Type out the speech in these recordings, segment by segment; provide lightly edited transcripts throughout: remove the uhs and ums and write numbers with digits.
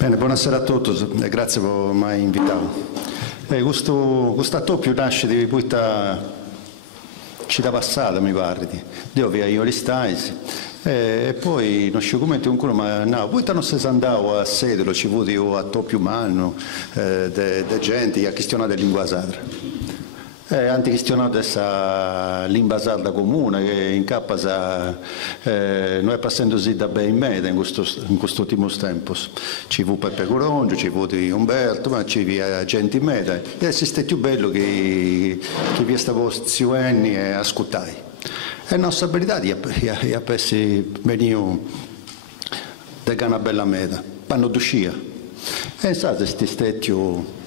Bene, buonasera a tutti e grazie per avermi invitato. Questo toppio nasce di questa città passata, mi pare, dove io li stai, e poi non ci commenti ancora, ma no, poi non si andava a sedere, ci vuole a toppio umano, di gente che ha questionato la lingua sarda. Anche questionato questa lingua sarda comune che in cappa noi passando così da ben in media in questo ultimo tempo. Ci fu Peppe Corongio, ci fu Umberto, ma ci fu gente in media. E è più bello che vi stavo zioenni e ascoltai. E la nostra abilità di apessi venire da una bella meta, quando d'uscire. E sai, questi stetti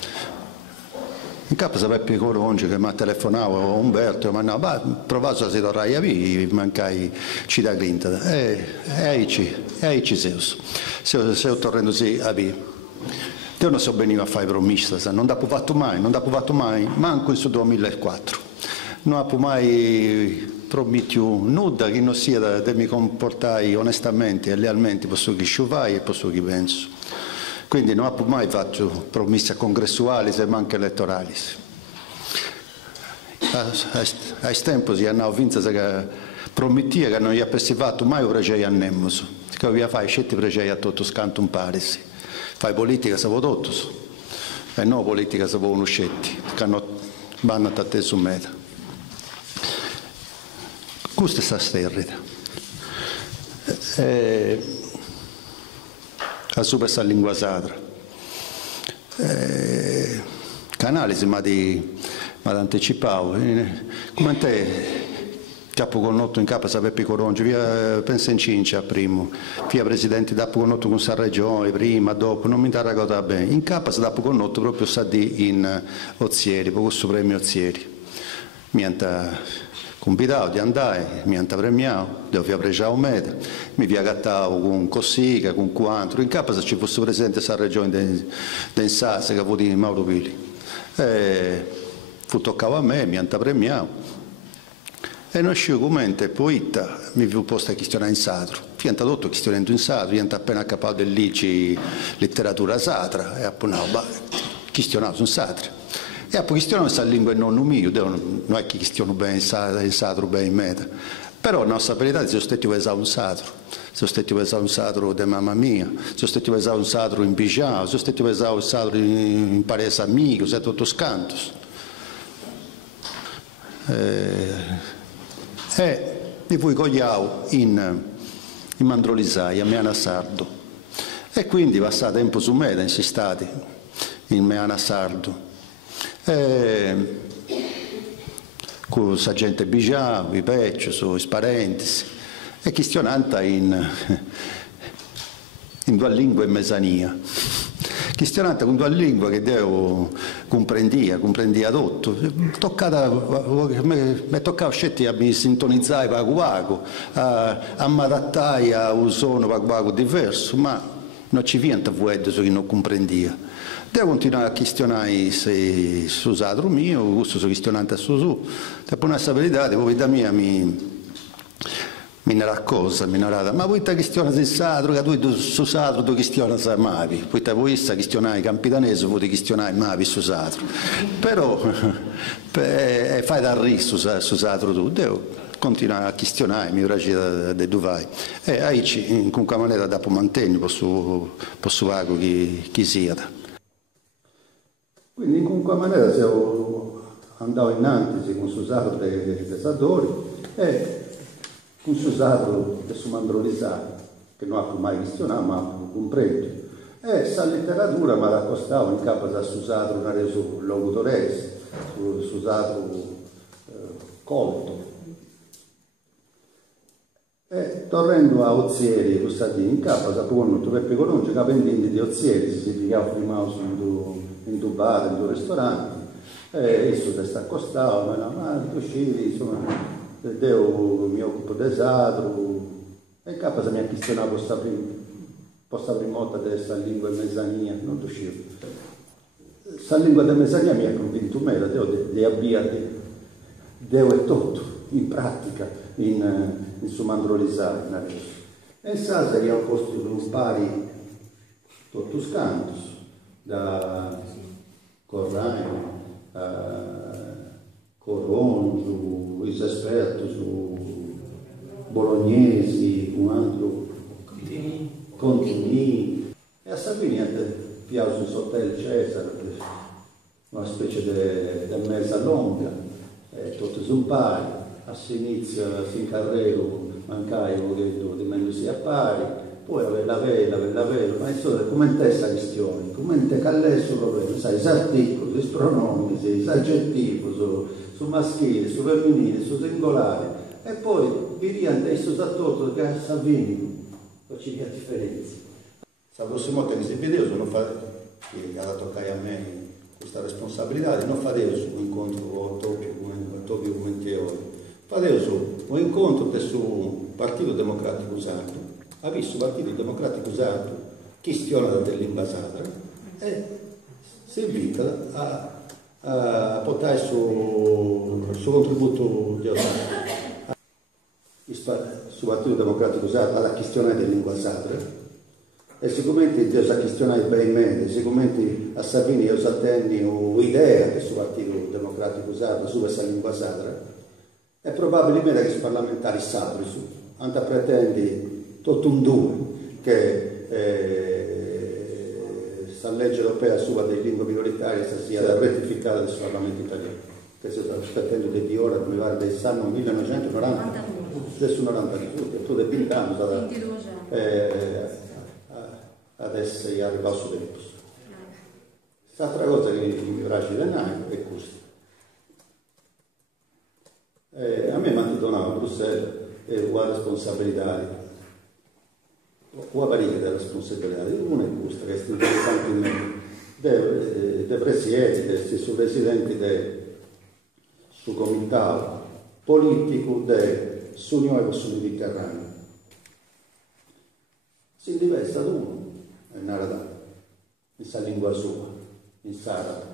in capo sapeva Corongio che mi telefonava Umberto, ma no, provato a si tornare a via, mancai città grinta. E ci sei tornando a via. Io non so benissimo a fare promesse, non l'ho fatto mai, manco in 2004. Non ho mai promesso nulla che non sia da mi comportare onestamente e lealmente per ciò che fai e per ciò che penso. Quindi non ho mai fatto promesse congressuali e manche elettorali. Ai tempi si hanno vinto che promettia che non gli avessi fatto mai un pregio a Nemmoso, che vi fai scetti pregio a tutti scanto un paresi. Fai politica se vuoi tutto, e non politica se vuoi scetti, che non vanno a te su meta. Questa è la sterrita. A su questa lingua sacra. Canalisi mi ha anticipato. Come te, capo connotto in capo sapeva Corongio, via pensa in Cincia prima, via presidente da connotto con sa regione, prima, dopo, non mi dà raccontare bene. In capo si da connotto proprio sa di in Ozieri, per questo premio Ozieri. Mi ha convidato di andare, mi hanno premiato, devo fare pregiato meta, mi vi agattavo con Cossiga, con quantro, in capo se ci fosse presente questa regione del Sase che avevo di Mauro Pili. Fu toccato a me, mi hanno premiato. E non scivo come poi mi fu posto a questionare in satro. Mi hanno tutto questionando in satro, mi hanno appena accapato del lici letteratura satra, e appunto, questionato in satro. E poi questiono questa lingua e non mio, non è che questiono bene il satro, bene in meta. Però la nostra verità è che sono stato un satro. Sono stato un satro di mamma mia, sono stato un satro in Picciao, sono stato un satro in Paese Amico, sono tutto scantos. E mi fui cogliato in Mandrolisai, a Meana Sardo. E quindi passa tempo su me, in stati in Meana Sardo. Con la gente Bigiao, i Peccio, i parenti, e questionanta in due lingue e mesania. Questionanta con due lingue che devo comprendia tutto. Mi toccava scetti a mi sintonizzare per quaco, a mi adattare a un suono per quaco diverso, ma non ci viene vuoto che non comprendia. Devo continuare a questionare se su satro mio, questo sto questionando a su. Dopo una stabilità, poi da mia mi raccosa, ma poi ti questiona il satro, che tu su satro tu questiona se mavi, poi ti puoi questionare i campidanesi, poi ti questionare mavi su satro. Però fai da riso su satro tu, devo continuare a questionare, mi piace da dove vai. E aici, in qualche maniera, dopo mantenere, posso vago chi sia. Quindi in qualche maniera andavo innanzi con Susato dei Sadori e con Susato del Sumandrolisato, che non ha mai questionato, ma ha compreso. E questa letteratura mi accostava in capo da Susato, non era su locutorese, su Susato colto. E tornando a Ozieri, costati in capo, dopo Peppe Corongio, capendini di Ozieri, si significava prima in due bar, in due ristoranti, e esso si sta accostato, ma tu uscivi, insomma, mi occupo del satro, e in capo si mi ha questionato questa prima volta di questa lingua di mezzania, non uscivo. Questa lingua di mezzania mi ha convinto me, di avviare, devo e tutto, in pratica, in Sumandrolisato. E sa si era posto un pari totus cantos, da Corraino, Coronzo, os espertos, Bolognesi, un altro Contini, e a Salvini piace sotto il Cesare, una specie di mezza longa, tutti sono pari, a sinistra, fin Carrero, Mancaio, di meglio sia pari, poi aveva la vela, ma insomma, come è questa questione? Come è callesso il problema? Sai, gli articoli, gli pronomi, gli aggettivi, su maschile, su femminile, su singolare, e poi vi riante questo tutto che Salvini non c'è che differenza. La prossima volta che si vede, non fa, che ha toccare a me questa responsabilità, non fate un incontro con Topio Commentiori, fate un incontro sul Partito Democratico Sardo, ha visto il Partito Democratico Sardo questiona dell'invasata e si invita a portare il suo contributo sul Partito Democratico Sardo alla questione dell'invasata. E siccome Dio sa questionare bene me, siccome a Salvini io attendi un'idea che sul Partito Democratico Sardo su questa lingua sacra, è probabilmente che i parlamentari sapri hanno pretendi tutto un due che la legge europea sulla delle lingue minoritarie sia da rettificare del Parlamento italiano, che si sta aspettando di ora, mi pare del anno 1990, adesso 90 anni, tutto è pintato ad essere al ribasso del posto. L'altra cosa che mi piace da noi è questa. A me mi hanno donato a Bruxelles una responsabilità, una varietà di responsabilità. Una è questa, che è interessante in me, dei presidenti, dei stessi presidenti del suo comitato politico dell'Unione sul Mediterraneo. Si diventa ad uno. In Narada, in sa lingua sua, in sardo.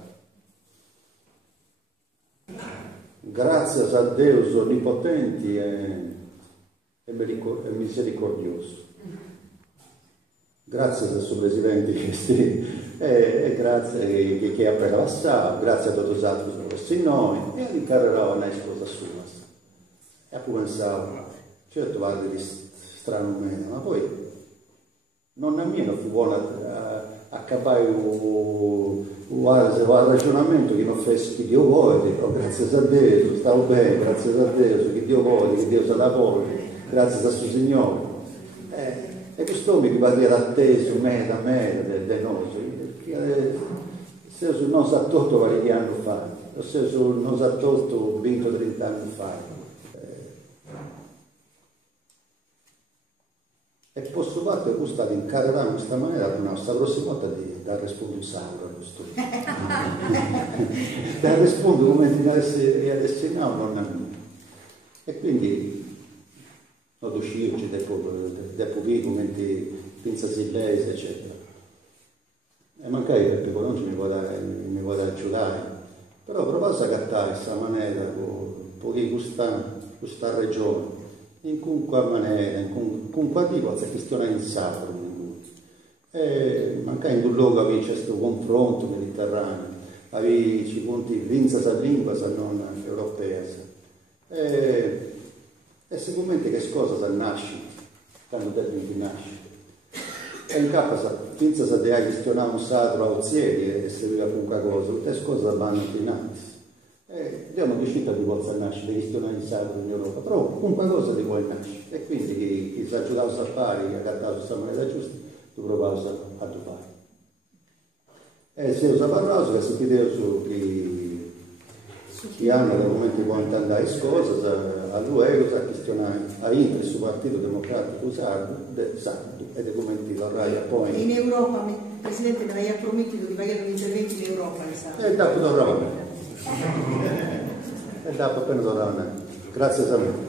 Grazie a Dio onnipotenti e misericordioso. Grazie al suo Presidente e grazie che ha pregato, grazie a tutti gli altri per questi noi, e incarrerò una cosa sua. E poi pensavo, certo guarda di strano meno, ma poi non nemmeno fu buono a capire un ragionamento che non fesse che Dio vuole, grazie a Dio, stavo bene, grazie a Dio, che Dio vuole, che Dio sa da voi, grazie a suo Signore. E quest'uomo che parla atteso, meta, del nostro, se non sa tutto qualche anno fa, se non sa tutto 20-30 anni fa. E posso fare questo di incaricare in questa maniera la nostra prossima volta di dare responsabile a questo. Dare rispondere come ti adesso no, non è mio. E quindi non uscirci dopo qui come ti pensa silenzio, eccetera. E magari perché oggi mi vuole aiutare. Però provate a cattare questa maniera con questa regione. In qualche maniera, con qualche cosa questione in sacro. E magari in un luogo c'è questo confronto mediterraneo, ci punti vinza la lingua non europea. E sicuramente che cosa nasce, quando devi nascere. E in capo vinza sa di questionare un sacro auzieri e serviva con qualcosa, tutte le cose vanno dinanzi. Abbiamo deciso di poter nascere, di questionare il sacro in Europa, però con qualcosa di vuole nascere. E quindi chi si è aiutato a fare, chi ha cattato questa maniera giusta, lo provavo a fare. E se usa parlato, che si chiedeva su chi hanno nel momento in cui andare le cose, a lui a questionare, a Inter, sul Partito Democratico Sardo, e dei commenti la RAI poi. In Europa, Presidente, me l'hai promesso di fare un intervento in Europa, e dopo tornavo. E dopo appena tornavo. Grazie a me.